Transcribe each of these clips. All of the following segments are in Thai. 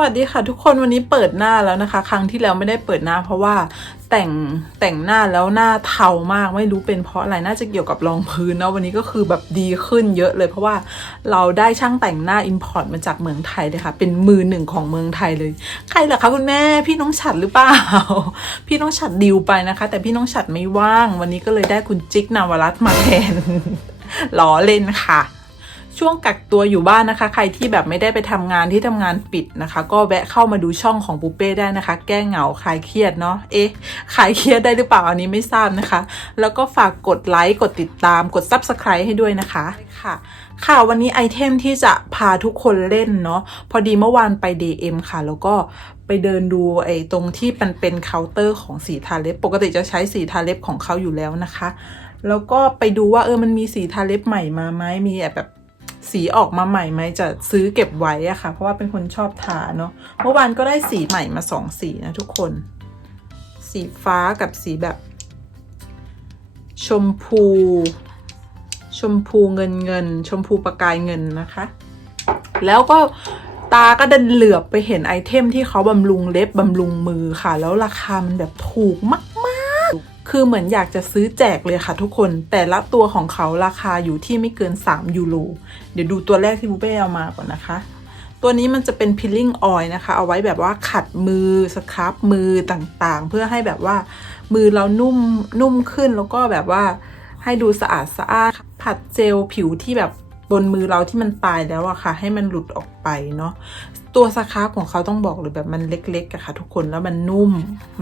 วัสดีค่ะ ทุกคนวันนี้เปิดหน้าแล้วนะคะ ครั้งที่แล้วไม่ได้เปิดหน้า เพราะว่าแต่งแต่งหน้าแล้วหน้าเทามากไม่รู้เป็นเพราะอะไรน่าจะเกี่ยวกับรองพื้นเนาะวันนี้ก็คือแบบดีขึ้นเยอะเลย เพราะว่าเราได้ช่างแต่งหน้าอินพอร์ตมาจากเมืองไทยเลยค่ะ เป็นมือหนึ่งของเมืองไทยเลย ใครเหรอคะคุณแม่พี่น้องฉัดหรือเปล่า พี่น้องฉัดดิวไปนะคะ แต่พี่น้องฉัดไม่ว่าง วันนี้ก็เลยได้คุณจิ๊กนาวรัตน์มาแทนล้อเล่นค่ะ ช่วงกักตัวอยู่บ้านนะคะ ใครที่แบบไม่ได้ไปทำงานที่ทำงานปิดนะคะ ก็แวะเข้ามาดูช่องของปูเป้ได้นะคะ แก้เหงาคลายเครียดเนาะเอ๊ะคลายเครียดได้หรือเปล่าอันนี้ไม่ทราบนะคะ แล้วก็ฝากกดไลค์กดติดตามกด Subscribe ให้ด้วยนะคะค่ะค่ะวันนี้ไอเทมที่จะพาทุกคนเล่นเนาะพอดีเมื่อวานไป DM ค่ะ แล้วก็ไปเดินดูไอ้ตรงที่มันเป็นเคาน์เตอร์ของสีทาเล็บ ปกติจะใช้สีทาเล็บของเขาอยู่แล้วนะคะ แล้วก็ไปดูว่าเออมันมีสีทาเล็บใหม่มาไหมมีแบบ สีออกมาใหม่ไหมจะซื้อเก็บไว้อะค่ะ เพราะว่าเป็นคนชอบทาเนาะเมื่อวานก็ได้สีใหม่มาสองสีนะทุกคน สีฟ้ากับสีแบบ ชมพู ชมพูเงินเงิน ชมพูประกายเงินนะคะ แล้วก็ตาก็ดันเหลือบไปเห็นไอเทมที่เขาบำรุงเล็บบำรุงมือค่ะ แล้วราคามันแบบถูกมาก คือเหมือนอยากจะซื้อแจกเลยค่ะทุกคน แต่ละตัวของเขาราคาอยู่ที่ไม่เกิน 3 ยูโร เดี๋ยวดูตัวแรกที่บูเป้เอามาก่อนนะคะ ตัวนี้มันจะเป็น peeling oil นะคะ เอาไว้แบบว่าขัดมือสครับมือต่างๆ เพื่อให้แบบว่ามือเรานุ่มนุ่มขึ้นแล้วก็แบบว่าให้ดูสะอาดสะอาดผัดเจลผิวที่แบบบนมือเราที่มันตายแล้วอะค่ะ ให้มันหลุดออกไปเนาะ ตัวสครับของเขาต้องบอกเลยแบบมันเล็กๆอะค่ะ ทุกคนแล้วมันนุ่ม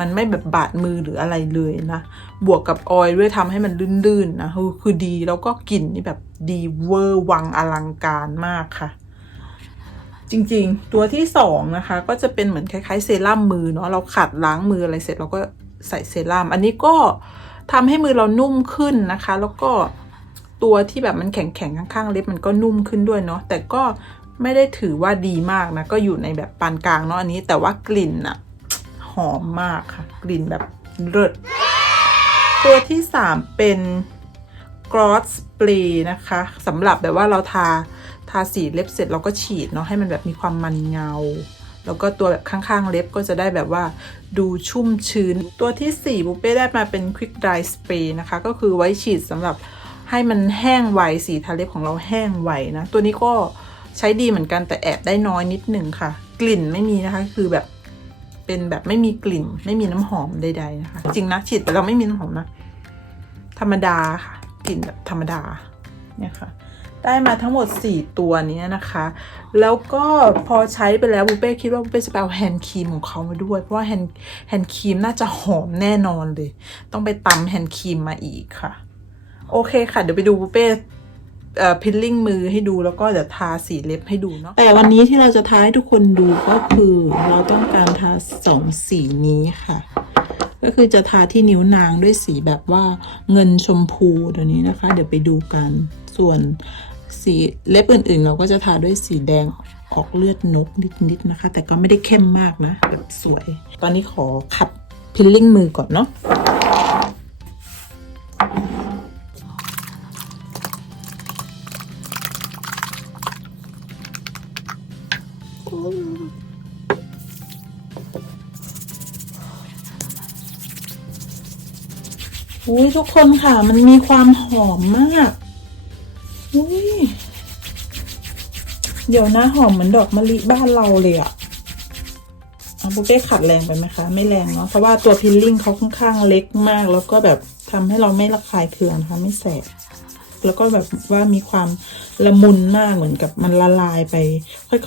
มันไม่แบบบาดมือหรืออะไรเลยนะ บวกกับออยล์ด้วยทำให้มันลื่นๆนะคือคือดีแล้วก็กลิ่นนี่แบบดีเวอร์วังอลังการมากค่ะ จริงๆ ตัวที่สองนะคะ ก็จะเป็นเหมือนคล้ายๆเซรั่มมือเนาะเราขัดล้างมืออะไรเสร็จเราก็ใส่เซรั่มอันนี้ก็ทำให้มือเรานุ่มขึ้นนะคะ แล้วก็ตัวที่แบบมันแข็งๆข้างๆเล็บมันก็นุ่มขึ้นด้วยเนาะแต่ก็ ไม่ได้ถือว่าดีมากนะ ก็อยู่ในแบบปานกลางเนาะอันนี้ แต่ว่ากลิ่นอะหอมมากค่ะ กลิ่นแบบเลิศตัวที่สามเป็นกรอสสเปรย์นะคะสำหรับแบบว่าเราทาทาสีเล็บเสร็จเราก็ฉีดเนาะให้มันแบบมีความมันเงา แล้วก็ตัวแบบข้างๆเล็บก็จะได้แบบว่าดูชุ่มชื้น ตัวที่4บุเป้ได้มาเป็น Quick Dry Spray นะคะ ก็คือไว้ฉีดสำหรับให้มันแห้งไวสีทาเล็บของเราแห้งไวนะ ตัวนี้ก็ ใช้ดีเหมือนกันแต่แอบได้น้อยนิดหนึ่งค่ะ กลิ่นไม่มีนะคะ คือแบบเป็นแบบไม่มีกลิ่น ไม่มีน้ำหอมใดๆนะคะ จริงนะฉีดไปเราไม่มีน้ำหอมนะธรรมดาค่ะกลิ่นแบบธรรมดาเนี่ยค่ะ ได้มาทั้งหมด 4 ตัวนี้นะคะ แล้วก็พอใช้ไปแล้วบุเป้คิดว่าบุเป้จะไปเอาแฮนด์ครีมของเขามาด้วย เพราะว่าแฮนด์แฮนด์ครีมน่าจะหอมแน่นอนเลย ต้องไปตำแฮนด์ครีมมาอีกค่ะ โอเคค่ะ เดี๋ยวไปดูบุเป้ พิลลิ่งมือให้ดูแล้วก็เดี๋ยวทาสีเล็บให้ดูเนาะแต่วันนี้ที่เราจะทาให้ทุกคนดูก็คือเราต้องการทาสองสีนี้ค่ะ ก็คือจะทาที่นิ้วนางด้วยสีแบบว่าเงินชมพูเดี๋ยวนี้นะคะ เดี๋ยวไปดูกันส่วนสีเล็บอื่นๆ เราก็จะทาด้วยสีแดงออกเลือดนกนิดๆนะคะ แต่ก็ไม่ได้เข้มมากนะแบบสวย ตอนนี้ขอขัดพิลลิ่งมือก่อนเนาะ อุ้ยทุกคนค่ะ มันมีความหอมมาก อุ้ยเดี๋ยวนะหอมเหมือนดอกมะลิบ้านเราเลยอะอะบุเฟ่ขัดแรงไปไหมคะ ไม่แรงเนาะเพราะว่าตัวพิลลิ่งเขาค่อนข้างเล็กมาก แล้วก็แบบทำให้เราไม่ระคายเคืองนะคะไม่แสบแล้วก็แบบว่ามีความละมุนมากเหมือนกับมันละลายไป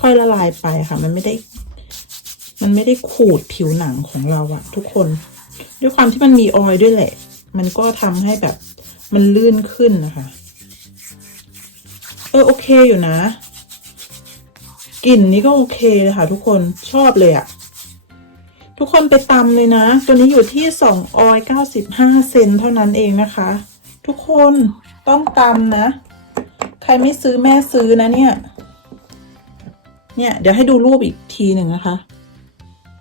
ค่อยๆละลายไปค่ะ มันไม่ได้ มันไม่ได้ขูดผิวหนังของเราอะทุกคน ด้วยความที่มันมีออยล์ด้วยแหละ มันก็ทำให้แบบมันลื่นขึ้นนะคะ เออโอเคอยู่นะ กลิ่นนี้ก็โอเคเลยค่ะ ทุกคนชอบเลยอะทุกคนไปตำเลยนะ ตัวนี้อยู่ที่สองออยเก้าสิบห้าเซนเท่านั้นเองนะคะ ทุกคนต้องตำนะ ใครไม่ซื้อแม่ซื้อนะเนี่ย เนี่ย เดี๋ยวให้ดูรูปอีกทีหนึ่งนะคะ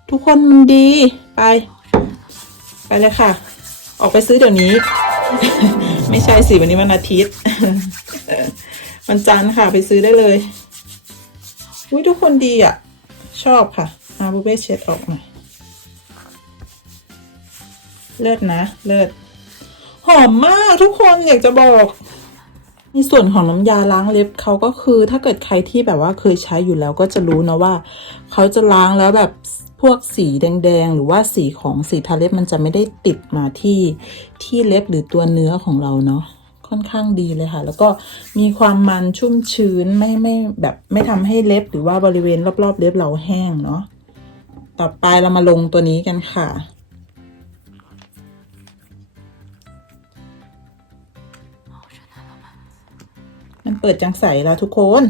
ทุกคนมันดีไป ไปเลยค่ะ ออกไปซื้อเดี๋ยวนี้ ไม่ใช่สิวันนี้วันอาทิตย์วันจันทร์ค่ะไปซื้อได้เลยอุ้ยทุกคนดีอะ ชอบค่ะมาบูเบ้เช็ดออกหน่อยเลิศนะ เลิศหอมมากทุกคนอยากจะบอกในส่วนของน้ำยาล้างเล็บเขาก็คือถ้าเกิดใครที่แบบว่าเคยใช้อยู่แล้วก็จะรู้นะว่า เขาจะล้างแล้วแบบ วกสีแดง ๆ หรือว่าสีของสีทาเล็บมันจะไม่ได้ติดมาที่ที่เล็บหรือตัวเนื้อของเราเนาะค่อนข้างดีเลยค่ะ แล้วก็มีความมันชุ่มชื้นไม่ไม่แบบไม่ทำให้เล็บหรือว่าบริเวณรอบๆเล็บเราแห้งเนาะต่อไปเรามาลงตัวนี้กันค่ะมันเปิดจังใสแล้วทุกคน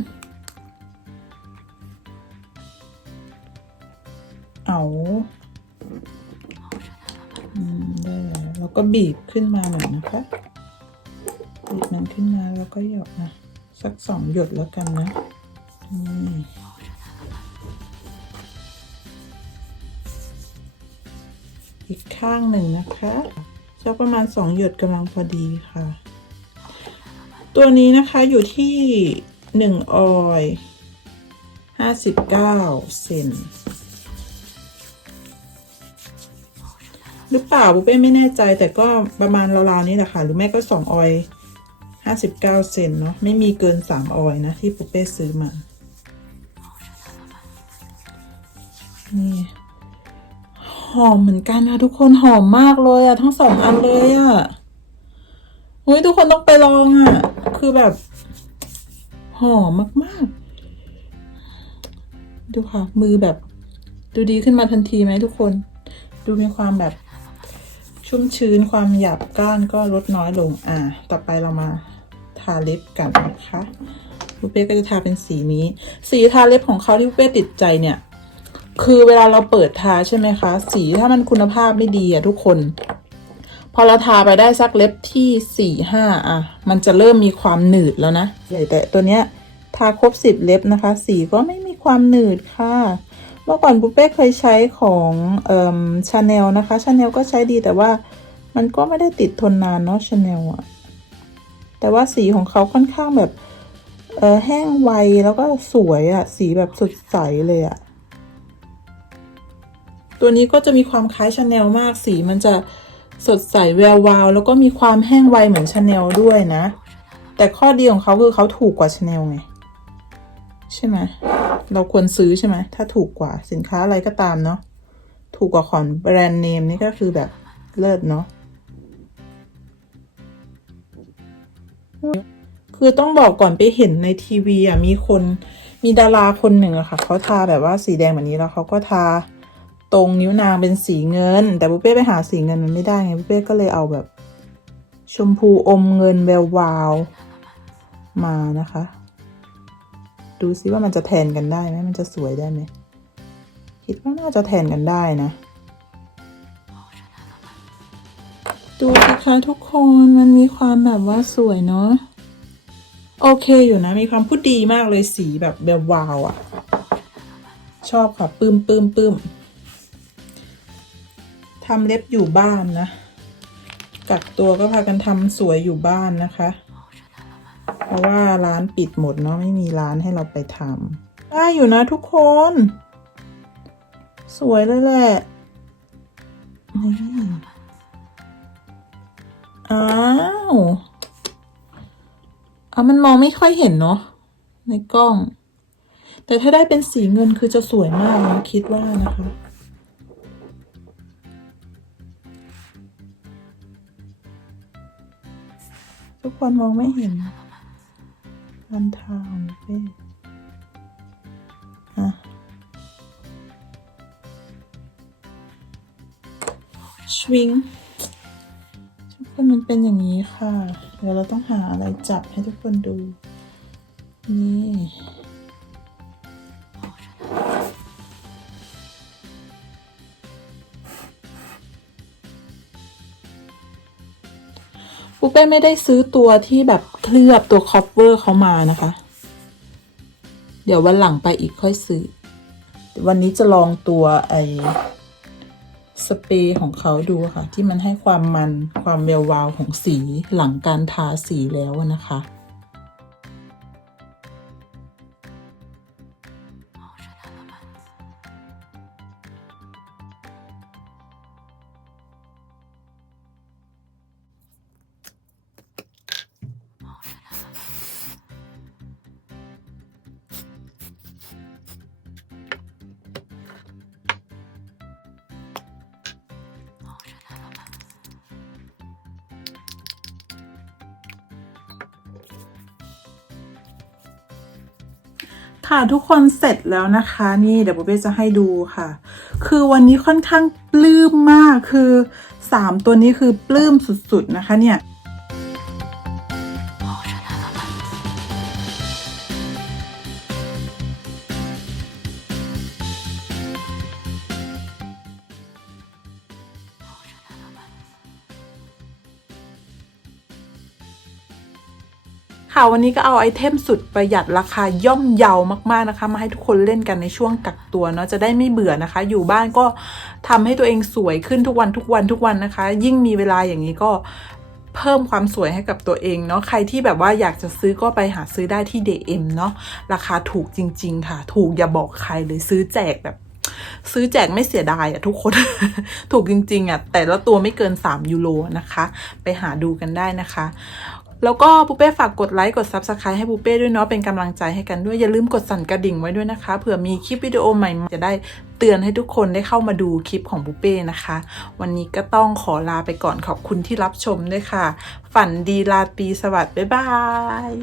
บีบขึ้นมาหน่อยนะคะบีบมันขึ้นมาแล้วก็หยดนะสักสองหยดแล้วกันนะนี่อีกข้างหนึ่งนะคะสักประมาณสองหยดกำลังพอดีค่ะ ตัวนี้นะคะอยู่ที่หนึ่งออยห้าสิบเก้าเซน หรือเปล่าบุเป้ไม่แน่ใจแต่ก็ประมาณราวๆนี้แหละค่ะ หรือไม่ก็สองออยห้าสิบเก้าเซนเนาะไม่มีเกินสามออยนะ ที่ปุเป้ซื้อมา นี่หอมเหมือนกันนะทุกคนหอมมากเลยอะทั้งสองอันเลยอะอุ้ยทุกคนต้องไปลองอะคือแบบ หอมมากๆ ดูค่ะ มือแบบ ดูดีขึ้นมาทันทีไหมทุกคน ดูมีความแบบ ชุ่มชื้นความหยาบก้านก็ลดน้อยลง อ่า ต่อไปเรามาทาเล็บกันนะคะบุเป้ก็จะทาเป็นสีนี้ สีทาเล็บของเขาที่บุเป้ติดใจเนี่ย คือเวลาเราเปิดทาใช่ไหมคะ สีถ้ามันคุณภาพไม่ดีอะทุกคน พอเราทาไปได้สักเล็บที่สี่ห้าอะมันจะเริ่มมีความหนืดแล้วนะแต่ตัวเนี้ยทาครบสิบเล็บนะคะ สีก็ไม่มีความหนืดค่ะ เมื่อก่อนบุฟเป้เคยใช้ของเอ่อชาแนลนะคะชาแนลก็ใช้ดีแต่ว่ามันก็ไม่ได้ติดทนนานเนาะชาแนลอะแต่ว่าสีของเขาค่อนข้างแบบเออแห้งไวแล้วก็สวยอะสีแบบสดใสเลยอะตัวนี้ก็จะมีความคล้ายชาแนลมากสีมันจะสดใสแวววาว แล้วก็มีความแห้งไวเหมือนชาแนลด้วยนะ แต่ข้อดีของเขาคือเขาถูกกว่าชาแนลไง ใช่ไหม เราควรซื้อใช่ไหม ถ้าถูกกว่าสินค้าอะไรก็ตามเนาะ ถูกกว่าของแบรนด์เนมนี่ก็คือแบบเลิศเนาะ คือต้องบอกก่อนไปเห็นในทีวีอะมีคนมีดาราคนหนึ่งอะค่ะเขาทาแบบว่าสีแดงแบบนี้แล้วเขาก็ทาตรงนิ้วนางเป็นสีเงิน แต่บุเป้ไปหาสีเงินมันไม่ได้ไงบุเป้ก็เลยเอาแบบ ชมพูอมเงินแวววาวมานะคะ ดูซิว่ามันจะแทนกันได้ไหมมันจะสวยได้ไหมคิดว่าน่าจะแทนกันได้นะ ดูสิคะทุกคนมันมีความแบบว่าสวยเนาะโอเคอยู่นะ มีความพูดดีมากเลยสีแบบแบบวาวอะ่ะ ชอบค่ะปื้มปื้มปื้มทำเล็บอยู่บ้านนะกักตัวก็พากันทำสวยอยู่บ้านนะคะ เพราะว่าร้านปิดหมดเนาะไม่มีร้านให้เราไปทำได้อยู่นะทุกคน สวยเลยแหละอ้าวอะมันมองไม่ค่อยเห็นเนาะในกล้อง แต่ถ้าได้เป็นสีเงินคือจะสวยมากนะคิดว่านะคะทุกคนมองไม่เห็นนทาวน์เป้อะชวิงทุกคนมันเป็นอย่างนี้ค่ะ เดี๋ยวเราต้องหาอะไรจับให้ทุกคนดู นี่ ปูเป้ไม่ได้ซื้อตัวที่แบบเคลือบตัวคอปเวอร์เขามานะคะ เดี๋ยววันหลังไปอีกค่อยซื้อ วันนี้จะลองตัวไอสเปรย์ของเขาดูค่ะ ที่มันให้ความมันความเวววาวของสีหลังการทาสีแล้วนะคะ ค่ะทุกคนเสร็จแล้วนะคะนี่เดี๋ยวโบเบ้จะให้ดูค่ะ คือวันนี้ค่อนข้างปลื้มมากคือสามตัวนี้คือปลื้มสุดๆนะคะเนี่ย ค่ะวันนี้ก็เอาไอเทมสุดประหยัดราคาย่อมเยาวมากๆนะคะ มาให้ทุกคนเล่นกันในช่วงกักตัวเนาะจะได้ไม่เบื่อนะคะ อยู่บ้านก็ทำให้ตัวเองสวยขึ้นทุกวันทุกวันทุกวันนะคะ ยิ่งมีเวลาอย่างนี้ก็เพิ่มความสวยให้กับตัวเองเนาะใครที่แบบว่าอยากจะซื้อก็ไปหาซื้อได้ที่ DM เนาะราคาถูกจริง ๆ ค่ะ ถูกอย่าบอกใครเลยซื้อแจกแบบ ซื้อแจกไม่เสียดายอะทุกคน ถูกจริง ๆอะแต่ละตัวไม่เกิน 3 ยูโรนะคะ ไปหาดูกันได้นะคะ แล้วก็ปูเป้ฝากกดไลค์กด Subscribe ให้ปูเป้ด้วยเนาะเป็นกำลังใจให้กันด้วยอย่าลืมกดสั่นกระดิ่งไว้ด้วยนะคะเผื่อมีคลิปวิดีโอใหม่จะได้เตือนให้ทุกคนได้เข้ามาดูคลิปของปูเป้นะคะ วันนี้ก็ต้องขอลาไปก่อนขอบคุณที่รับชมด้วยค่ะ ฝันดีลาตีสวัสดิ์บ๊ายบาย